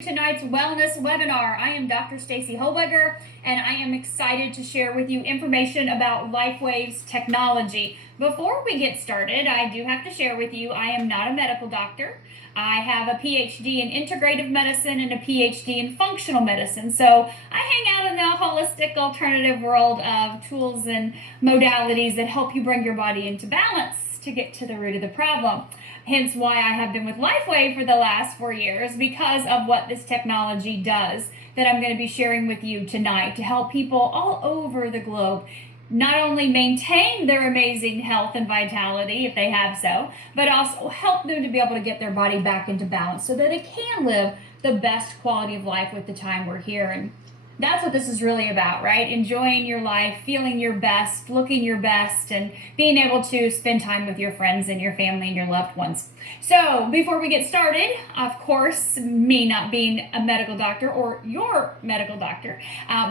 Tonight's wellness webinar. I am Dr. Staci Holweger, and I am excited to share with you information about LifeWave's technology. Before we get started, I do have to share with you I am not a medical doctor. I have a PhD in integrative medicine and a PhD in functional medicine. So I hang out in the holistic alternative world of tools and modalities that help you bring your body into balance to get to the root of the problem. Hence why I have been with LifeWave for the last 4 years, because of what this technology does that I'm going to be sharing with you tonight to help people all over the globe not only maintain their amazing health and vitality if they have so, but also help them to be able to get their body back into balance so that they can live the best quality of life with the time we're here. And that's what this is really about, right? Enjoying your life, feeling your best, looking your best, and being able to spend time with your friends and your family and your loved ones. So before we get started, of course, me not being a medical doctor or your medical doctor,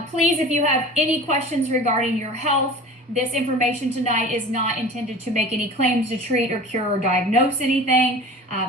please, if you have any questions regarding your health, this information tonight is not intended to make any claims to treat or cure or diagnose anything.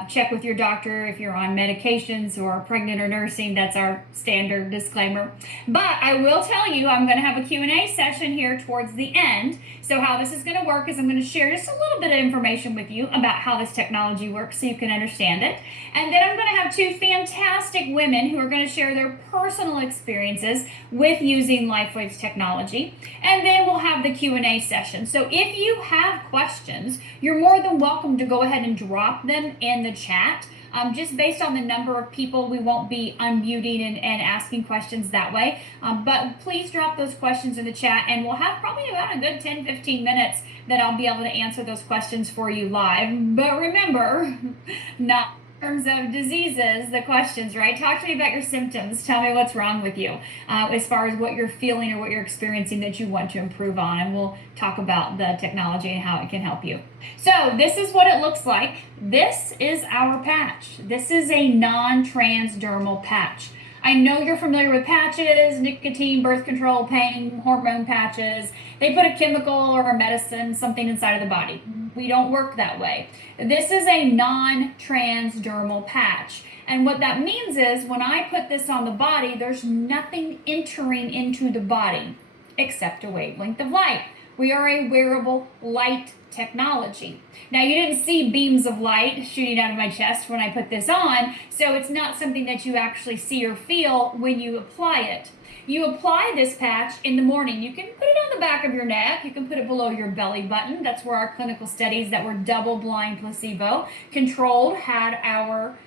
Check with your doctor if you're on medications or pregnant or nursing. That's our standard disclaimer. But I will tell you, I'm going to have a Q&A session here towards the end. So how this is going to work is I'm going to share just a little bit of information with you about how this technology works so you can understand it. And then I'm going to have two fantastic women who are going to share their personal experiences with using LifeWave's technology. And then we'll have the Q&A session. So if you have questions, you're more than welcome to go ahead and drop them in the chat. Just based on the number of people, we won't be unmuting and asking questions that way. But please drop those questions in the chat, and we'll have probably about a good 10-15 minutes that I'll be able to answer those questions for you live. But remember, not in terms of diseases, the questions, right? Talk to me about your symptoms. Tell me what's wrong with you as far as what you're feeling or what you're experiencing that you want to improve on. And we'll talk about the technology and how it can help you. So this is what it looks like. This is our patch. This is a non-transdermal patch. I know you're familiar with patches, nicotine, birth control, pain, hormone patches. They put a chemical or a medicine, something inside of the body. We don't work that way. This is a non-transdermal patch. And what that means is when I put this on the body, there's nothing entering into the body except a wavelength of light. We are a wearable light technology. Now, you didn't see beams of light shooting out of my chest when I put this on, so it's not something that you actually see or feel when you apply it. You apply this patch in the morning. You can put it on the back of your neck. You can put it below your belly button. That's where our clinical studies that were double-blind placebo controlled had our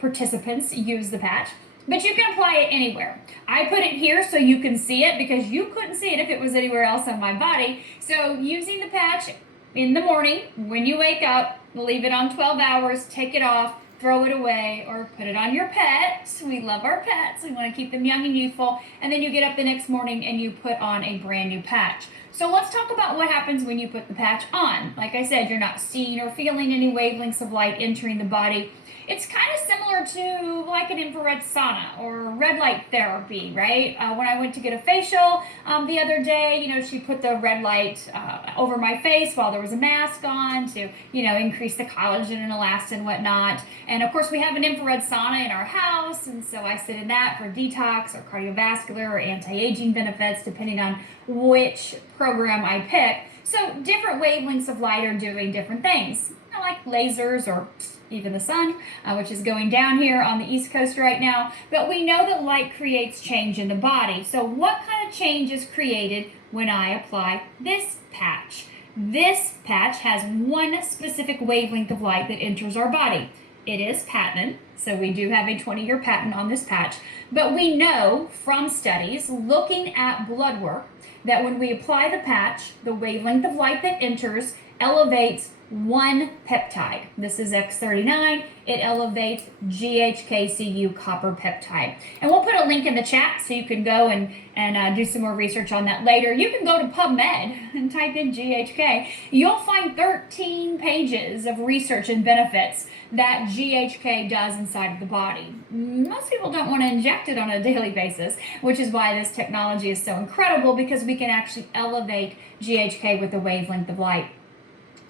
participants use the patch. But you can apply it anywhere. I put it here so you can see it because you couldn't see it if it was anywhere else on my body. So using the patch in the morning, when you wake up, leave it on 12 hours, take it off, throw it away, or put it on your pets. We love our pets. We want to keep them young and youthful. And then you get up the next morning and you put on a brand new patch. So let's talk about what happens when you put the patch on. Like I said, you're not seeing or feeling any wavelengths of light entering the body. It's kind of similar to like an infrared sauna or red light therapy, right? When I went to get a facial the other day, she put the red light over my face while there was a mask on to, increase the collagen and elastin and whatnot. And of course, we have an infrared sauna in our house, and so I sit in that for detox or cardiovascular or anti-aging benefits, depending on which program I pick. So different wavelengths of light are doing different things, like lasers or even the sun, which is going down here on the East Coast right now. But we know that light creates change in the body. So what kind of change is created when I apply this patch? This patch has one specific wavelength of light that enters our body. It is patented, so we do have a 20-year patent on this patch. But we know from studies looking at blood work that when we apply the patch, the wavelength of light that enters elevates one peptide. This is X39. It elevates GHKCU copper peptide. And we'll put a link in the chat so you can go and do some more research on that later. You can go to PubMed and type in GHK. You'll find 13 pages of research and benefits that GHK does inside of the body. Most people don't want to inject it on a daily basis, which is why this technology is so incredible, because we can actually elevate GHK with the wavelength of light.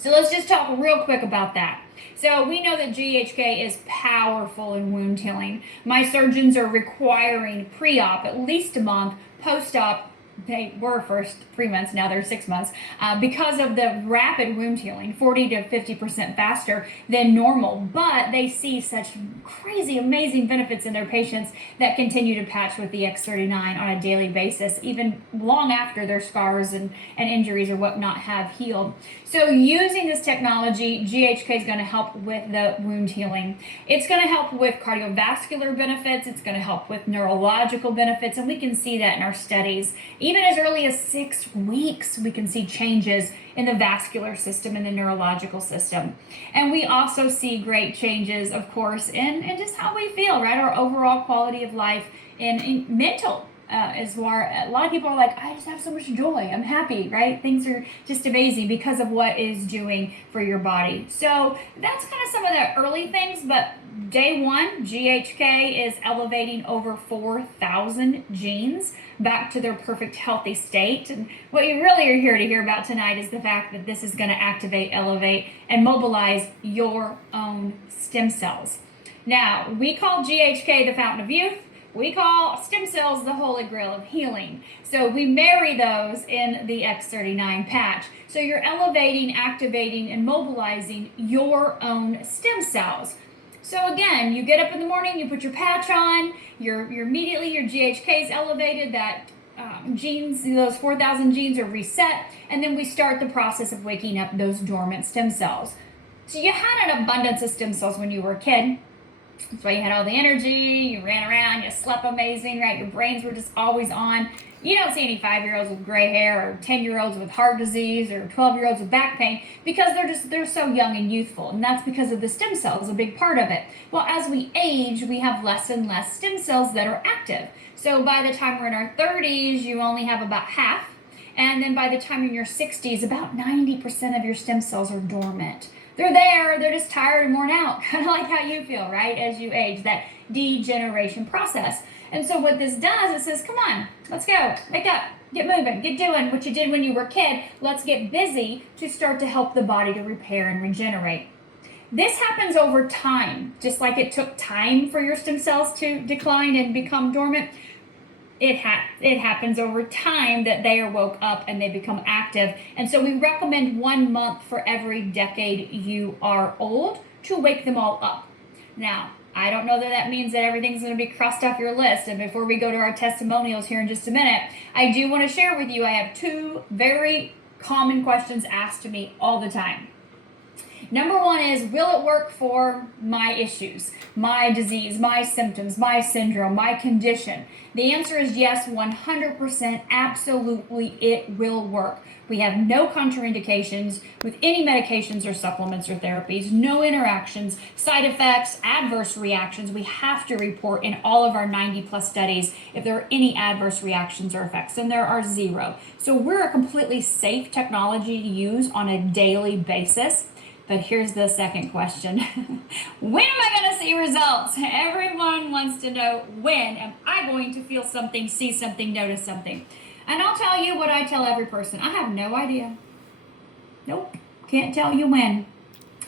So let's just talk real quick about that. So we know that GHK is powerful in wound healing. My surgeons are requiring pre-op at least a month, post-op they were first 3 months, now they're 6 months, because of the rapid wound healing, 40 to 50% faster than normal. But they see such crazy, amazing benefits in their patients that continue to patch with the X39 on a daily basis, even long after their scars and injuries or whatnot have healed. So using this technology, GHK is going to help with the wound healing. It's going to help with cardiovascular benefits. It's going to help with neurological benefits, and we can see that in our studies. Even as early as 6 weeks, we can see changes in the vascular system and the neurological system. And we also see great changes, of course, in just how we feel, right? Our overall quality of life in mental. As far, a lot of people are like, I just have so much joy. I'm happy, right? Things are just amazing because of what it's doing for your body. So that's kind of some of the early things, but day one, GHK is elevating over 4,000 genes back to their perfect healthy state. And what you really are here to hear about tonight is the fact that this is going to activate, elevate, and mobilize your own stem cells. Now, we call GHK the fountain of youth. We call stem cells the holy grail of healing. So we marry those in the X39 patch. So you're elevating, activating, and mobilizing your own stem cells. So again, you get up in the morning, you put your patch on, you're immediately your GHK is elevated, that genes, those 4,000 genes are reset, and then we start the process of waking up those dormant stem cells. So you had an abundance of stem cells when you were a kid. That's why you had all the energy, you ran around, you slept amazing, right? Your brains were just always on. You don't see any 5-year-olds with gray hair or 10-year-olds with heart disease or 12-year-olds with back pain because they're so young and youthful. And that's because of the stem cells, a big part of it. Well, as we age, we have less and less stem cells that are active. So by the time we're in our 30s, you only have about half. And then by the time you're in your 60s, about 90% of your stem cells are dormant. They're there, they're just tired and worn out, kind of like how you feel, right, as you age, that degeneration process. And so what this does, it says, come on, let's go, wake up, get moving, get doing what you did when you were a kid. Let's get busy to start to help the body to repair and regenerate. This happens over time, just like it took time for your stem cells to decline and become dormant. It happens over time that they are woke up and they become active. And so we recommend 1 month for every decade you are old to wake them all up. Now, I don't know that that means that everything's going to be crossed off your list. And before we go to our testimonials here in just a minute, I do want to share with you, I have 2 very common questions asked to me all the time. Number 1 is, will it work for my issues, my disease, my symptoms, my syndrome, my condition? The answer is yes, 100%, absolutely, it will work. We have no contraindications with any medications or supplements or therapies, no interactions, side effects, adverse reactions. We have to report in all of our 90+ studies if there are any adverse reactions or effects, and there are 0. So we're a completely safe technology to use on a daily basis. But here's the second question. When am I going to see results? Everyone wants to know, when am I going to feel something, see something, notice something? And I'll tell you what I tell every person. I have no idea. Nope, can't tell you when.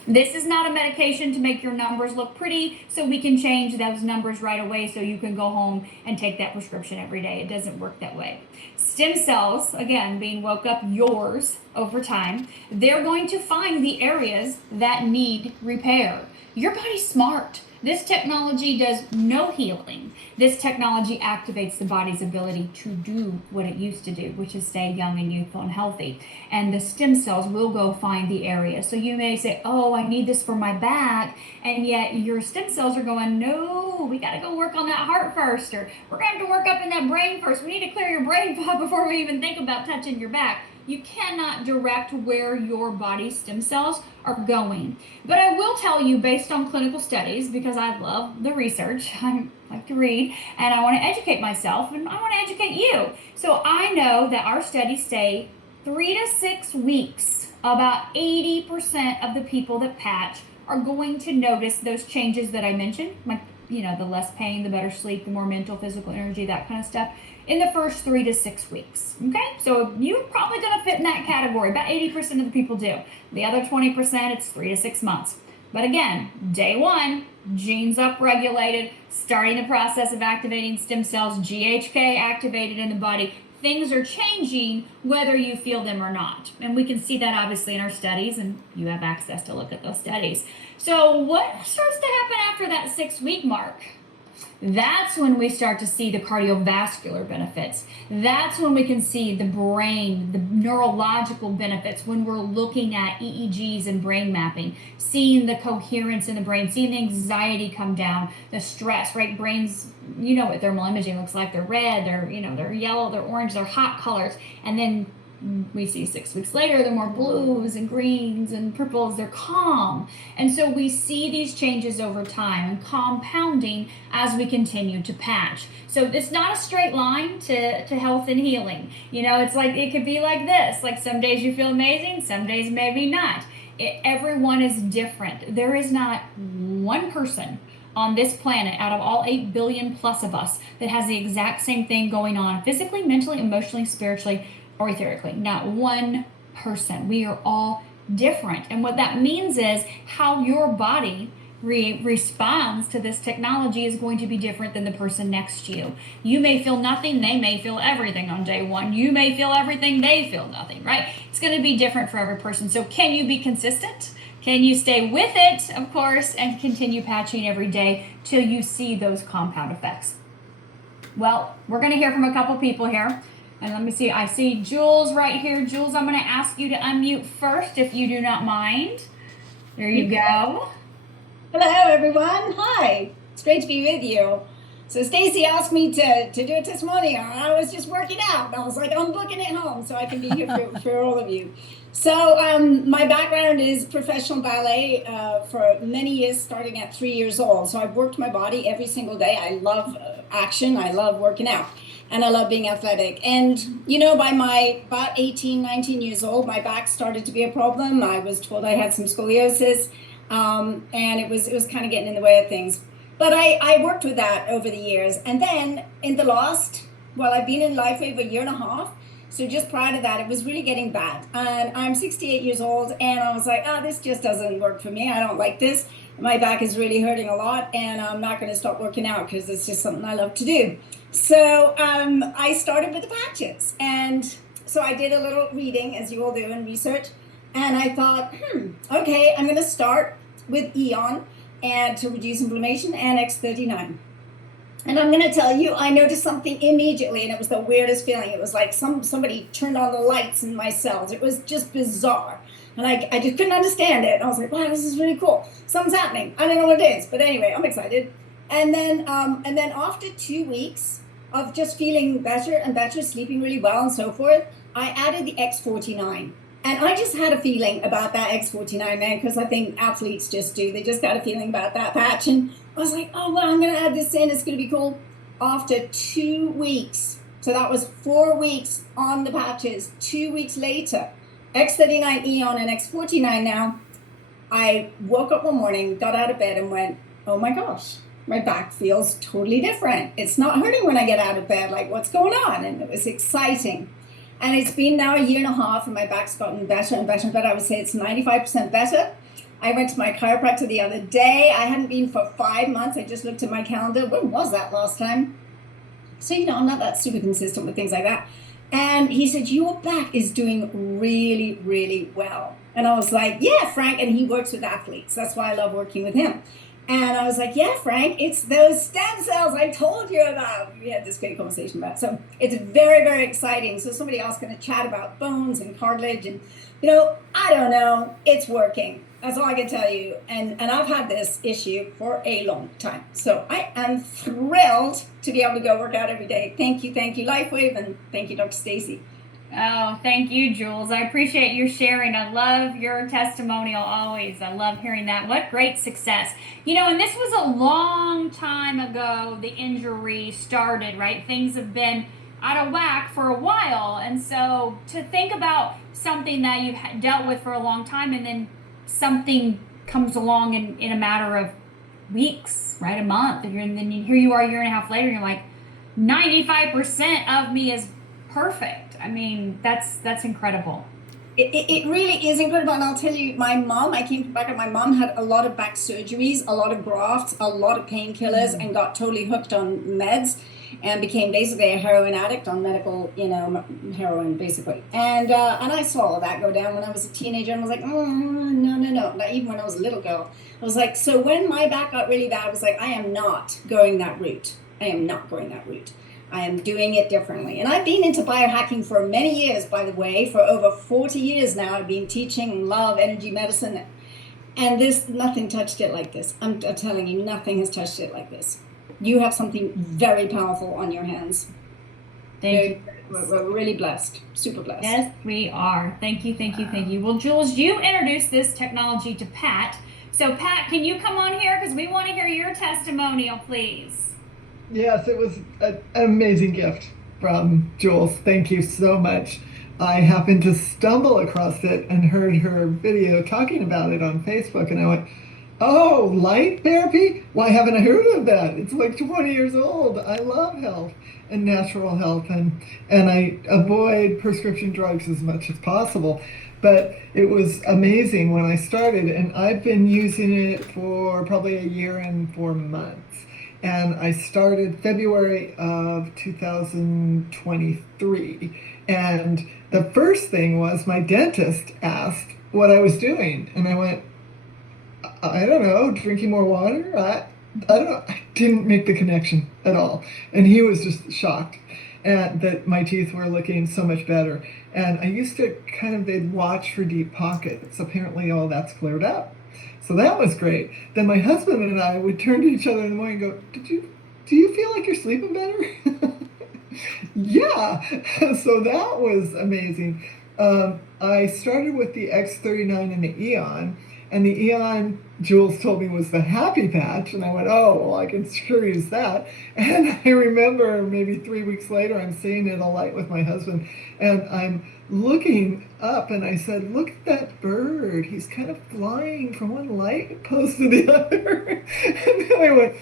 This is not a medication to make your numbers look pretty so we can change those numbers right away so you can go home and take that prescription every day. It doesn't work that way. Stem cells, again, being woke up yours over time, they're going to find the areas that need repair. Your body's smart. This technology does no healing. This technology activates the body's ability to do what it used to do, which is stay young and youthful and healthy. And the stem cells will go find the area. So you may say, oh, I need this for my back. And yet your stem cells are going, no, we got to go work on that heart first. Or we're going to have to work up in that brain first. We need to clear your brain fog before we even think about touching your back. You cannot direct where your body's stem cells are going. But I will tell you, based on clinical studies, because I love the research, I like to read, and I want to educate myself, and I want to educate you. So I know that our studies say 3 to 6 weeks, about 80% of the people that patch are going to notice those changes that I mentioned, like the less pain, the better sleep, the more mental, physical energy, that kind of stuff, in the first 3 to 6 weeks. Okay, so you're probably going to fit in that category. About 80% of the people do. The other 20%, it's 3 to 6 months. But again, day one, genes upregulated, starting the process of activating stem cells, GHK activated in the body. Things are changing whether you feel them or not. And we can see that obviously in our studies, and you have access to look at those studies. So what starts to happen after that 6-week mark? That's when we start to see the cardiovascular benefits. That's when we can see the brain, the neurological benefits, when we're looking at EEGs and brain mapping, seeing the coherence in the brain, seeing the anxiety come down, the stress, right? Brains, you know what thermal imaging looks like. They're red, they're yellow, they're orange, they're hot colors. And then we see 6 weeks later, they're more blues and greens and purples, they're calm. And so we see these changes over time and compounding as we continue to patch. So it's not a straight line to health and healing. It's like, it could be like this, like some days you feel amazing, some days maybe not. Everyone is different. There is not one person on this planet out of all 8 billion plus of us that has the exact same thing going on physically, mentally, emotionally, spiritually, or etherically. Not one person. We are all different. And what that means is how your body responds to this technology is going to be different than the person next to you. You may feel nothing, they may feel everything on day one. You may feel everything, they feel nothing, right? It's going to be different for every person. So can you be consistent? Can you stay with it, of course, and continue patching every day till you see those compound effects? Well, we're going to hear from a couple people here. And let me see, I see Jules right here. Jules, I'm going to ask you to unmute first if you do not mind. There you go. Hello, everyone. Hi. It's great to be with you. So Staci asked me to do a testimonial, and I was just working out. I was like, I'm booking it home so I can be here for all of you. So my background is professional ballet for many years, starting at 3 years old. So I've worked my body every single day. I love action. I love working out. And I love being athletic. And, by about 18, 19 years old, my back started to be a problem. I was told I had some scoliosis, and it was kind of getting in the way of things. But I worked with that over the years. And then I've been in LifeWave a year and a half. So just prior to that, it was really getting bad. And I'm 68 years old, and I was like, this just doesn't work for me. I don't like this. My back is really hurting a lot, and I'm not going to stop working out because it's just something I love to do. So I started with the patches. And so I did a little reading, as you all do, and research. And I thought, okay, I'm going to start with Eon and to reduce inflammation and X39. And I'm going to tell you, I noticed something immediately, and it was the weirdest feeling. It was like somebody turned on the lights in my cells. It was just bizarre. And I just couldn't understand it. And I was like, wow, this is really cool. Something's happening. I don't know what it is. But anyway, I'm excited. And then after 2 weeks of just feeling better and better, sleeping really well and so forth, I added the X49. And I just had a feeling about that X49, man, because I think athletes just do. They just got a feeling about that patch. And I was like, oh, well, I'm going to add this in. It's going to be cool. After 2 weeks, so that was 4 weeks on the patches, 2 weeks later, X39 Eon and X49 now, I woke up one morning, got out of bed and went, oh my gosh, my back feels totally different. It's not hurting when I get out of bed. Like, what's going on? And it was exciting. And it's been now a year and a half, and my back's gotten better and better and better. I would say it's 95% better. I went to my chiropractor the other day. I hadn't been for 5 months. I just looked at my calendar. When was that last time? So, I'm not that super consistent with things like that. And he said, your back is doing really, really well. And I was like, yeah, Frank. And he works with athletes. That's why I love working with him. And I was like, yeah, Frank, it's those stem cells I told you about. We had this great conversation about it. So it's very, very exciting. So somebody else going to chat about bones and cartilage. And, I don't know. It's working. That's all I can tell you. And I've had this issue for a long time. So I am thrilled to be able to go work out every day. Thank you, LifeWave, and thank you, Dr. Staci. Oh, thank you, Jules. I appreciate your sharing. I love your testimonial always. I love hearing that. What great success. And this was a long time ago the injury started, right? Things have been out of whack for a while. And so to think about something that you've dealt with for a long time and then something comes along in a matter of weeks, right? A month. And then here you are a year and a half later, and you're like, 95% of me is perfect. I mean, that's incredible. It really is incredible. And I'll tell you, my mom, I came back and my mom had a lot of back surgeries, a lot of grafts, a lot of painkillers, and got totally hooked on meds and became basically a heroin addict on medical, heroin basically. And I saw all that go down when I was a teenager and was like, oh, no. Not even when I was a little girl. I was like, so when my back got really bad, I was like, I am not going that route. I am not going that route. I am doing it differently. And I've been into biohacking for many years, by the way. For over 40 years now, I've been teaching love, energy medicine. And nothing touched it like this. I'm telling you, nothing has touched it like this. You have something very powerful on your hands. Thank you. We're really blessed, super blessed. Yes, we are. Thank you. Well, Jules, you introduced this technology to Pat. So, Pat, can you come on here? Because we want to hear your testimonial, please. Yes, it was an amazing gift from Jules. Thank you so much. I happened to stumble across it and heard her video talking about it on Facebook, and I went, oh, light therapy? Why haven't I heard of that? It's like 20 years old. I love health and natural health, and I avoid prescription drugs as much as possible. But it was amazing when I started, and I've been using it for probably a year and 4 months. And I started February of 2023. And the first thing was my dentist asked what I was doing. And I went, I don't know, drinking more water? I don't know. I didn't make the connection at all. And he was just shocked that my teeth were looking so much better. And I used to they'd watch for deep pockets. Apparently all that's cleared up. So that was great. Then my husband and I would turn to each other in the morning and go, do you feel like you're sleeping better? Yeah. So that was amazing. I started with the X39 and the Eon. And the Eon, Jules told me, was the happy patch. And I went, oh, well, I can sure use that. And I remember maybe 3 weeks later, I'm sitting in a light with my husband, and I'm looking up, and I said, look at that bird. He's kind of flying from one light post to the other. And then I went,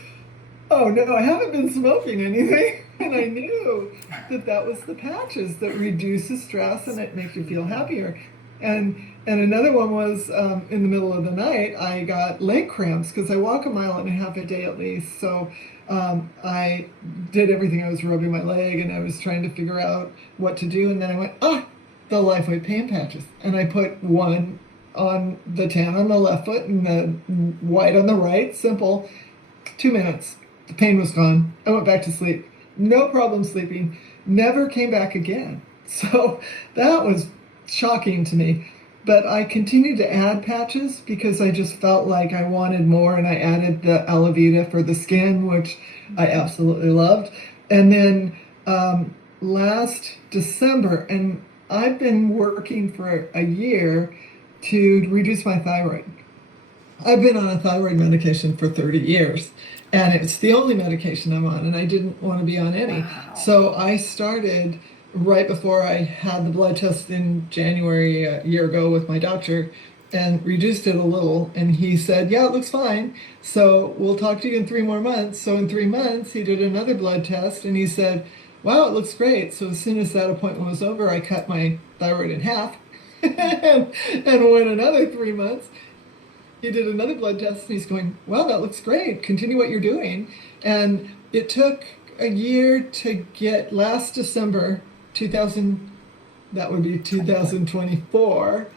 oh, no, I haven't been smoking anything. And I knew that was the patches that reduces stress and it makes you feel happier. And another one was in the middle of the night, I got leg cramps because I walk 1.5 miles a day at least. So I did everything. I was rubbing my leg and I was trying to figure out what to do. And then I went, the LifeWave pain patches. And I put one on the tan on the left foot and the white on the right. Simple. 2 minutes. The pain was gone. I went back to sleep. No problem sleeping. Never came back again. So that was shocking to me. But I continued to add patches because I just felt like I wanted more, and I added the aloe vera for the skin, which I absolutely loved. And then last December, and I've been working for a year to reduce my thyroid. I've been on a thyroid medication for 30 years, and it's the only medication I'm on, and I didn't want to be on any. Wow. So I started right before I had the blood test in January a year ago with my doctor, and reduced it a little, and he said, yeah, it looks fine, so we'll talk to you in 3 more months. So in 3 months he did another blood test, and he said, wow, it looks great. So as soon as that appointment was over, I cut my thyroid in half. and went another 3 months, he did another blood test, and he's going, well, that looks great, continue what you're doing. And it took a year to get, last December 2024,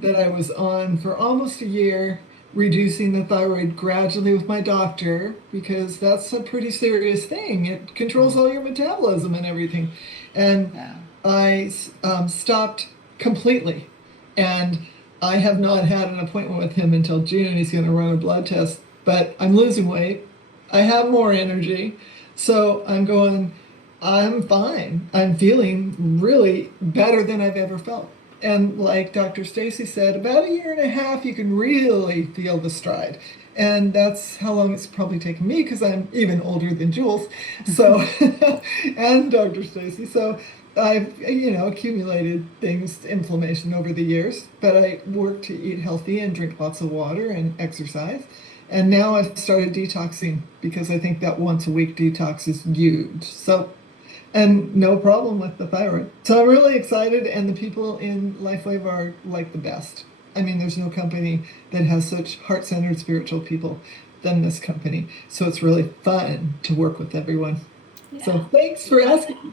that I was on for almost a year, reducing the thyroid gradually with my doctor, because that's a pretty serious thing. It controls all your metabolism and everything. And I stopped completely. And I have not had an appointment with him until June. He's going to run a blood test, but I'm losing weight. I have more energy. So I'm fine. I'm feeling really better than I've ever felt. And like Dr. Staci said, about a year and a half, you can really feel the stride. And that's how long it's probably taken me, because I'm even older than Jules. So, and Dr. Staci. So I've, accumulated inflammation over the years, but I work to eat healthy and drink lots of water and exercise. And now I've started detoxing because I think that once a week detox is huge. So, and no problem with the thyroid. So I'm really excited, and the people in LifeWave are like the best. I mean, there's no company that has such heart-centered spiritual people than this company. So it's really fun to work with everyone. Yeah. So thanks for asking.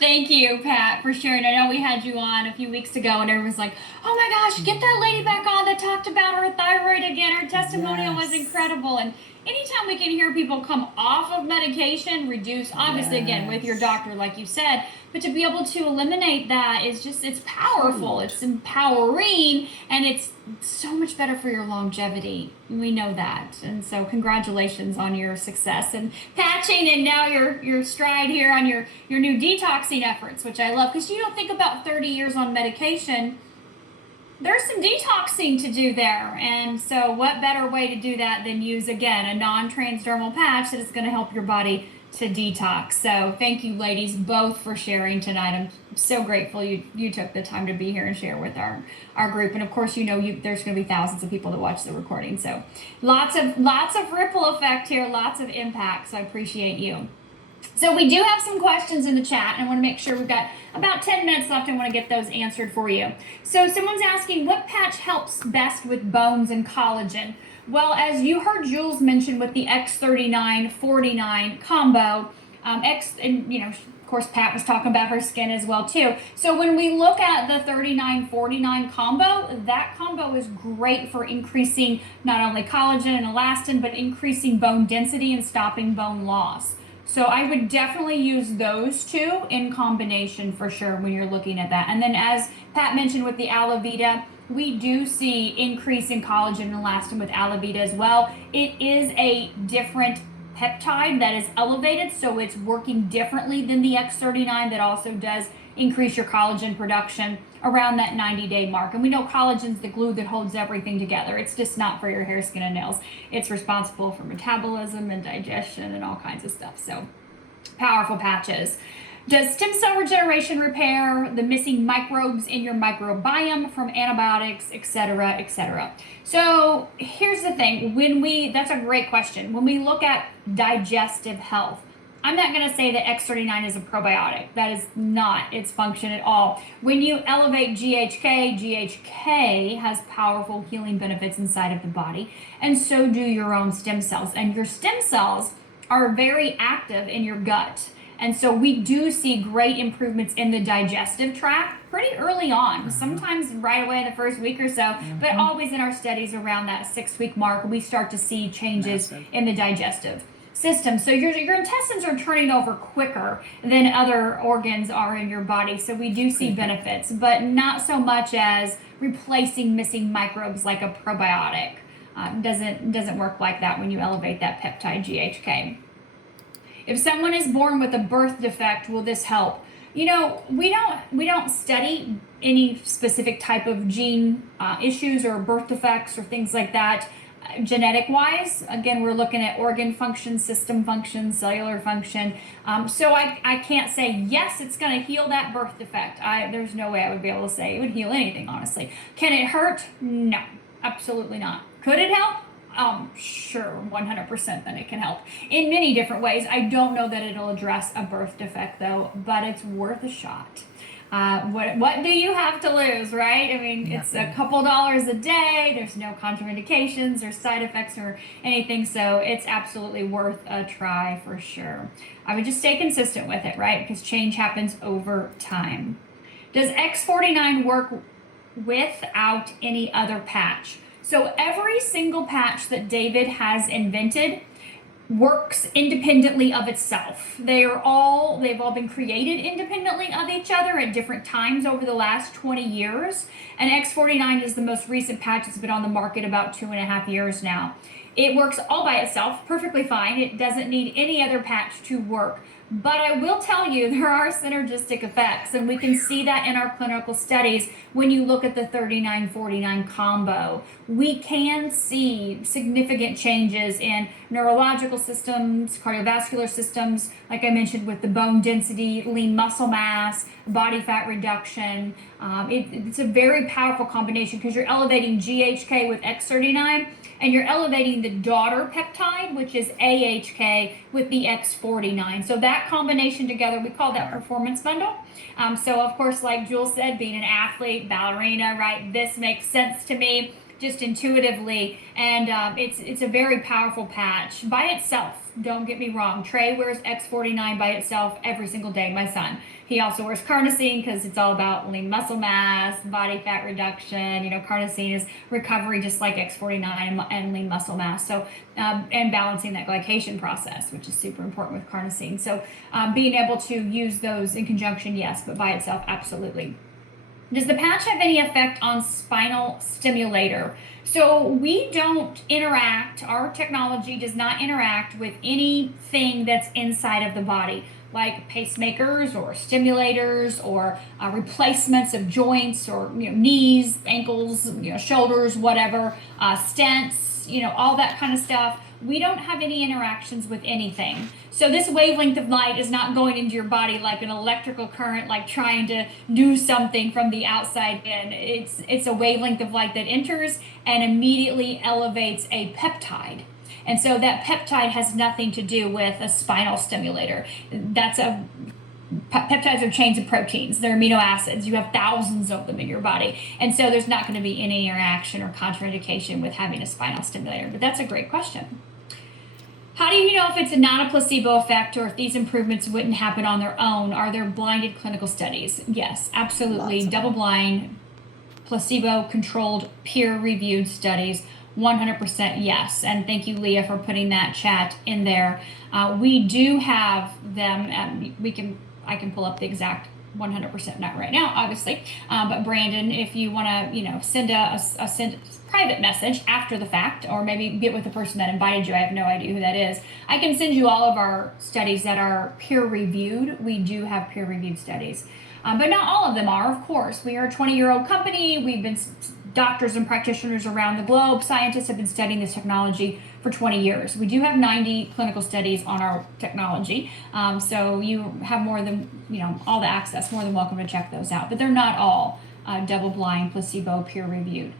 Thank you, Pat, for sharing. I know we had you on a few weeks ago, and everyone's like, "Oh my gosh, get that lady back on that talked about her thyroid again. Her testimonial was incredible." And anytime we can hear people come off of medication, reduce, obviously, again, with your doctor, like you said, but to be able to eliminate that is just, it's powerful, it's empowering, and it's so much better for your longevity. We know that. And so congratulations on your success and patching, and now your stride here on your new detoxing efforts, which I love, because you don't think about 30 years on medication. There's some detoxing to do there. And so what better way to do that than use, again, a non-transdermal patch that is going to help your body to detox. So thank you, ladies, both for sharing tonight. I'm so grateful you took the time to be here and share with our group. And of course, there's going to be thousands of people that watch the recording. So lots of ripple effect here, lots of impact. So I appreciate you. So we do have some questions in the chat, and I want to make sure we've got about 10 minutes left. I want to get those answered for you. So someone's asking, what patch helps best with bones and collagen? Well, as you heard Jules mention with the X39-49 combo, of course, Pat was talking about her skin as well too. So when we look at the 39-49 combo, that combo is great for increasing not only collagen and elastin, but increasing bone density and stopping bone loss. So I would definitely use those two in combination for sure when you're looking at that. And then as Pat mentioned with the aloe vera, we do see increase in collagen and elastin with aloe vera as well. It is a different peptide that is elevated, so it's working differently than the X39 that also does increase your collagen production around that 90-day mark. And we know collagen's the glue that holds everything together. It's just not for your hair, skin, and nails. It's responsible for metabolism and digestion and all kinds of stuff. So powerful patches. Does stem cell regeneration repair the missing microbes in your microbiome from antibiotics, etc., etc.? So here's the thing. That's a great question. When we look at digestive health, I'm not going to say that X39 is a probiotic. That is not its function at all. When you elevate GHK has powerful healing benefits inside of the body, and so do your own stem cells. And your stem cells are very active in your gut. And so we do see great improvements in the digestive tract pretty early on, sometimes right away in the first week or so, but always in our studies around that 6-week mark, we start to see changes in the digestive system. So your intestines are turning over quicker than other organs are in your body. So we do see benefits, but not so much as replacing missing microbes like a probiotic. Doesn't work like that when you elevate that peptide GHK. If someone is born with a birth defect, will this help? We don't study any specific type of gene issues or birth defects or things like that. Genetic wise, again, we're looking at organ function, system function, cellular function. So I can't say, yes, it's going to heal that birth defect. There's no way I would be able to say it would heal anything, honestly. Can it hurt? No, absolutely not. Could it help? Sure, 100% that it can help in many different ways. I don't know that it'll address a birth defect though, but it's worth a shot. What do you have to lose, right? I mean, it's a couple dollars a day. There's no contraindications or side effects or anything. So it's absolutely worth a try for sure. I would just stay consistent with it, right? Because change happens over time. Does X49 work without any other patch? So every single patch that David has invented works independently of itself. They've all been created independently of each other at different times over the last 20 years. And X49 is the most recent patch that's been on the market about 2.5 years now. It works all by itself, perfectly fine. It doesn't need any other patch to work. But I will tell you, there are synergistic effects, and we can see that in our clinical studies when you look at the 39-49 combo. We can see significant changes in neurological systems, cardiovascular systems, like I mentioned with the bone density, lean muscle mass, body fat reduction. It's a very powerful combination because you're elevating GHK with X39, and you're elevating the daughter peptide, which is AHK, with the X49. So that combination together, we call that performance bundle. So of course, like Jules said, being an athlete, ballerina, right, this makes sense to me just intuitively, and it's a very powerful patch by itself. Don't get me wrong, Trey wears X49 by itself every single day, my son. He also wears carnosine because it's all about lean muscle mass, body fat reduction. You know, carnosine is recovery just like X49 and lean muscle mass. So, and balancing that glycation process, which is super important with carnosine. So being able to use those in conjunction, yes, but by itself, absolutely. Does the patch have any effect on spinal stimulator? So we don't interact, our technology does not interact with anything that's inside of the body, like pacemakers or stimulators or replacements of joints or knees, ankles, shoulders, whatever, stents, all that kind of stuff. We don't have any interactions with anything. So this wavelength of light is not going into your body like an electrical current, like trying to do something from the outside in. It's a wavelength of light that enters and immediately elevates a peptide. And so that peptide has nothing to do with a spinal stimulator. Peptides are chains of proteins. They're amino acids. You have thousands of them in your body. And so there's not going to be any interaction or contraindication with having a spinal stimulator. But that's a great question. How do you know if it's not a placebo effect or if these improvements wouldn't happen on their own? Are there blinded clinical studies? Yes, absolutely. Double-blind, placebo-controlled, peer-reviewed studies. 100% yes. And thank you, Leah, for putting that chat in there. We do have them. I can pull up the exact 100%, not right now, obviously. But Brandon, if you want to, send a private message after the fact, or maybe get with the person that invited you. I have no idea who that is. I can send you all of our studies that are peer-reviewed. We do have peer-reviewed studies, but not all of them are, of course. We are a 20-year-old company. We've been doctors and practitioners around the globe. Scientists have been studying this technology for 20 years. We do have 90 clinical studies on our technology. So you have more than, all the access, more than welcome to check those out. But they're not all double-blind, placebo, peer-reviewed.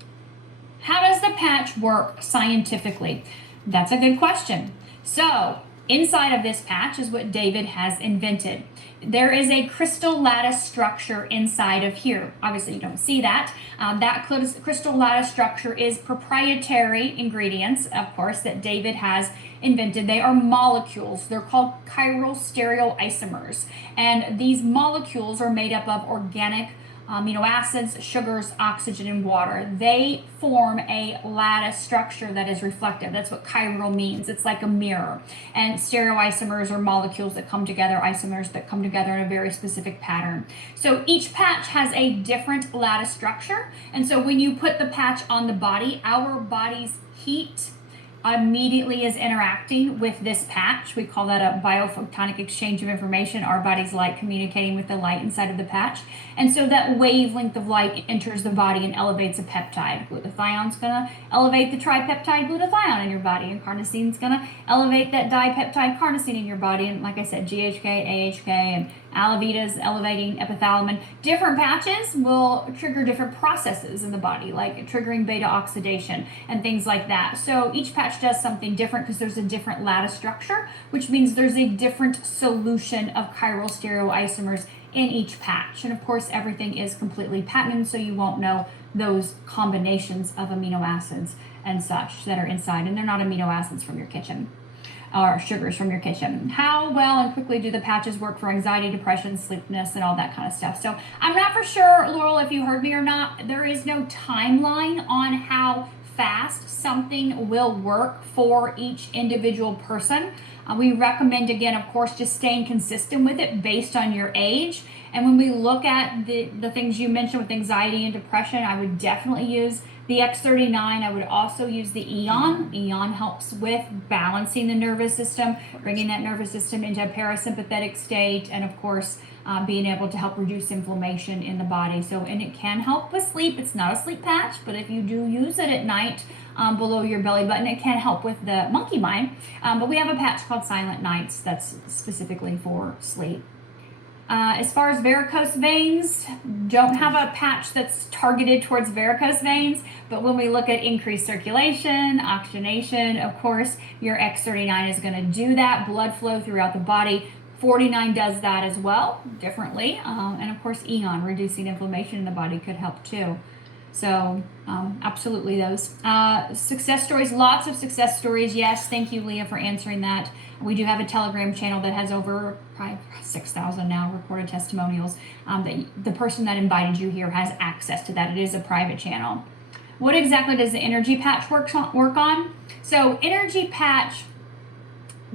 How does the patch work scientifically? That's a good question. So inside of this patch is what David has invented. There is a crystal lattice structure inside of here. Obviously, you don't see that. That crystal lattice structure is proprietary ingredients, of course, that David has invented. They are molecules. They're called chiral stereoisomers. And these molecules are made up of organic amino acids, sugars, oxygen, and water. They form a lattice structure that is reflective. That's what chiral means. It's like a mirror. And stereoisomers are molecules that come together, isomers that come together in a very specific pattern. So each patch has a different lattice structure. And so when you put the patch on the body, our body's heat immediately is interacting with this patch. We call that a biophotonic exchange of information, our body's light communicating with the light inside of the patch. And so that wavelength of light enters the body and elevates a peptide. Glutathione's going to elevate the tripeptide glutathione in your body, and carnosine's going to elevate that dipeptide carnosine in your body. And like I said, GHK, AHK, and Alavita's elevating epithalamin. Different patches will trigger different processes in the body, like triggering beta oxidation and things like that. So each patch does something different because there's a different lattice structure, which means there's a different solution of chiral stereoisomers in each patch. And of course, everything is completely patented, so you won't know those combinations of amino acids and such that are inside. And they're not amino acids from your kitchen or sugars from your kitchen. How well and quickly do the patches work for anxiety, depression, sleepiness, and all that kind of stuff? So I'm not for sure, Laurel, if you heard me or not. There is no timeline on how fast something will work for each individual person. We recommend, again, of course, just staying consistent with it based on your age. And when we look at the things you mentioned with anxiety and depression, I would definitely use The X39, I would also use the Eon. Eon helps with balancing the nervous system, bringing that nervous system into a parasympathetic state, and of course, being able to help reduce inflammation in the body. So, and it can help with sleep. It's not a sleep patch, but if you do use it at night below your belly button, it can help with the monkey mind. But we have a patch called Silent Nights that's specifically for sleep. As far as varicose veins, don't have a patch that's targeted towards varicose veins, but when we look at increased circulation, oxygenation, of course, your X39 is going to do that, blood flow throughout the body. 49 does that as well, differently. And of course, Eon, reducing inflammation in the body, could help too. So absolutely those. Success stories, lots of success stories. Yes, thank you, Leah, for answering that. We do have a Telegram channel that has over probably 6,000 now recorded testimonials. That the person that invited you here has access to that. It is a private channel. What exactly does the energy patch work on? So energy patch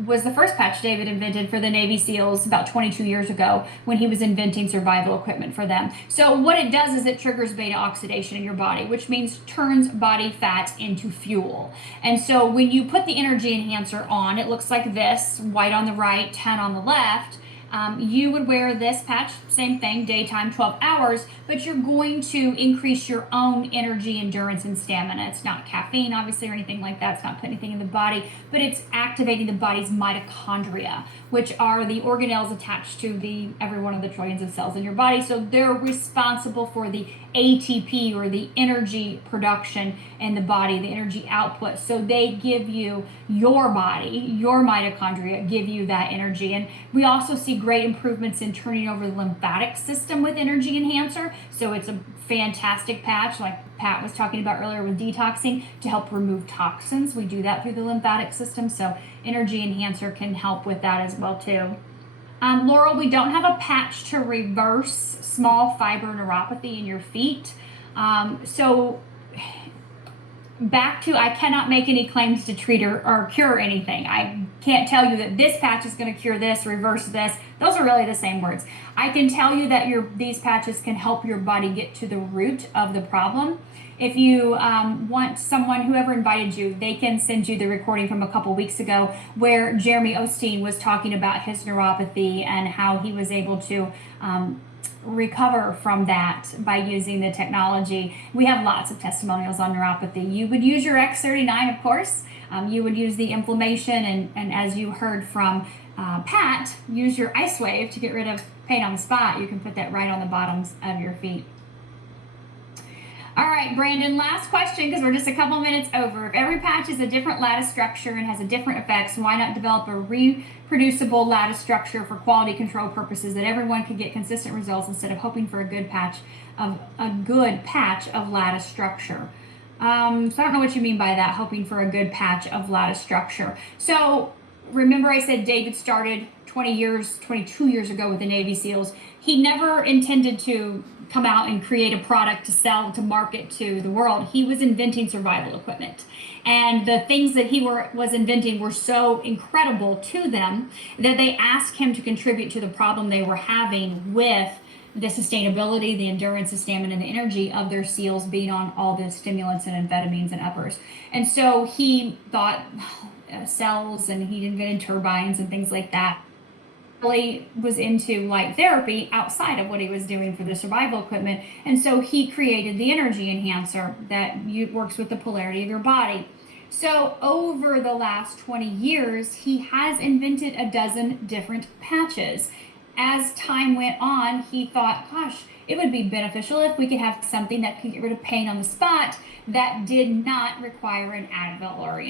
was the first patch David invented for the Navy SEALs about 22 years ago when he was inventing survival equipment for them. So what it does is it triggers beta oxidation in your body, which means turns body fat into fuel. And so when you put the energy enhancer on, it looks like this, white on the right, 10 on the left. You would wear this patch, same thing, daytime, 12 hours, but you're going to increase your own energy, endurance, and stamina. It's not caffeine, obviously, or anything like that. It's not putting anything in the body, but it's activating the body's mitochondria, which are the organelles attached to every one of the trillions of cells in your body. So they're responsible for the ATP, or the energy production in the body, the energy output. So they give you, your body, your mitochondria give you that energy. And we also see great improvements in turning over the lymphatic system with energy enhancer. So it's a fantastic patch, like Pat was talking about earlier with detoxing, to help remove toxins. We do that through the lymphatic system. So energy enhancer can help with that as well too. Laurel, we don't have a patch to reverse small fiber neuropathy in your feet. So back to, I cannot make any claims to treat or cure anything. I can't tell you that this patch is going to cure this, reverse this. Those are really the same words. I can tell you that these patches can help your body get to the root of the problem. If you want someone, whoever invited you, they can send you the recording from a couple weeks ago where Jeremy Osteen was talking about his neuropathy and how he was able to recover from that by using the technology. We have lots of testimonials on neuropathy. You would use your X39, of course. You would use the inflammation, and as you heard from Pat, use your ice wave to get rid of pain on the spot. You can put that right on the bottoms of your feet. All right, Brandon, last question, because we're just a couple minutes over. If every patch is a different lattice structure and has a different effects, why not develop a reproducible lattice structure for quality control purposes that everyone can get consistent results instead of hoping for a good patch of lattice structure? So I don't know what you mean by that, hoping for a good patch of lattice structure. So remember I said David started 22 years ago with the Navy SEALs. He never intended to come out and create a product to sell, to market to the world. He was inventing survival equipment. And the things that he was inventing were so incredible to them that they asked him to contribute to the problem they were having with the sustainability, the endurance, the stamina, and the energy of their SEALs being on all the stimulants and amphetamines and uppers. And so he thought cells, and he invented turbines and things like that. Really was into light therapy outside of what he was doing for the survival equipment. And so he created the energy enhancer that works with the polarity of your body. So over the last 20 years, he has invented a dozen different patches. As time went on, he thought, gosh, it would be beneficial if we could have something that could get rid of pain on the spot that did not require an Advil or,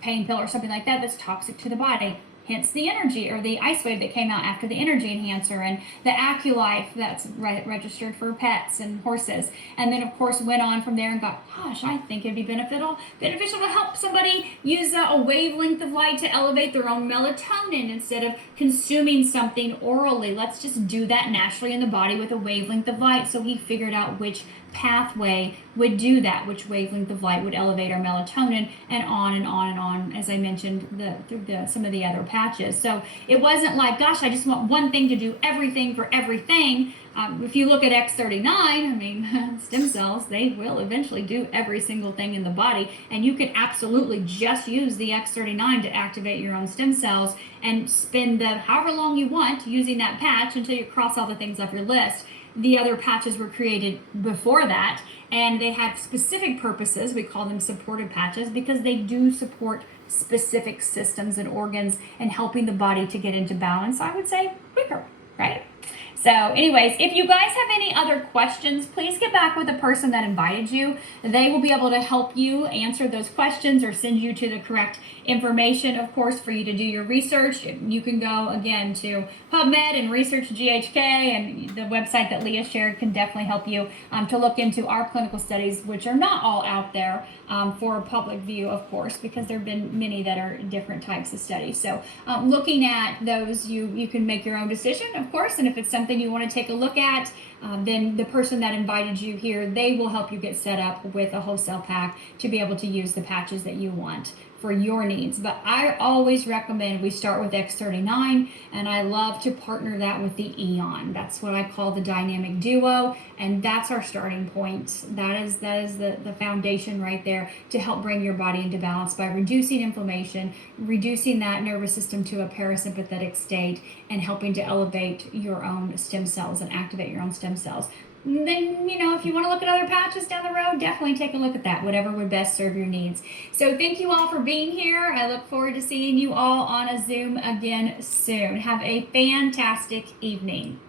pain pill or something like that that's toxic to the body. Hence the energy, or the ice wave that came out after the energy enhancer, and the AccuLife that's registered for pets and horses. And then of course went on from there and got, gosh, I think it'd be beneficial to help somebody use a wavelength of light to elevate their own melatonin instead of consuming something orally. Let's just do that naturally in the body with a wavelength of light. So he figured out which pathway would do that, which wavelength of light would elevate our melatonin, and on and on and on, as I mentioned, through some of the other patches. So it wasn't like, gosh, I just want one thing to do everything for everything. If you look at X39, I mean, stem cells, they will eventually do every single thing in the body, and you can absolutely just use the X39 to activate your own stem cells and spend however long you want using that patch until you cross all the things off your list. The other patches were created before that, and they have specific purposes. We call them supportive patches because they do support specific systems and organs and helping the body to get into balance, I would say, quicker, right? So anyways, if you guys have any other questions, please get back with the person that invited you. They will be able to help you answer those questions or send you to the correct information, of course, for you to do your research. You can go, again, to PubMed and research GHK, and the website that Leah shared can definitely help you to look into our clinical studies, which are not all out there for public view, of course, because there have been many that are different types of studies. So looking at those, you can make your own decision, of course, and if it's something you want to take a look at, then the person that invited you here, they will help you get set up with a wholesale pack to be able to use the patches that you want for your needs. But I always recommend we start with X39, and I love to partner that with the Eon. That's what I call the dynamic duo, and that's our starting point. That is the foundation right there to help bring your body into balance by reducing inflammation, reducing that nervous system to a parasympathetic state, and helping to elevate your own stem cells and activate your own stem cells. Then, if you want to look at other patches down the road, definitely take a look at that, whatever would best serve your needs. So thank you all for being here. I look forward to seeing you all on a Zoom again soon. Have a fantastic evening.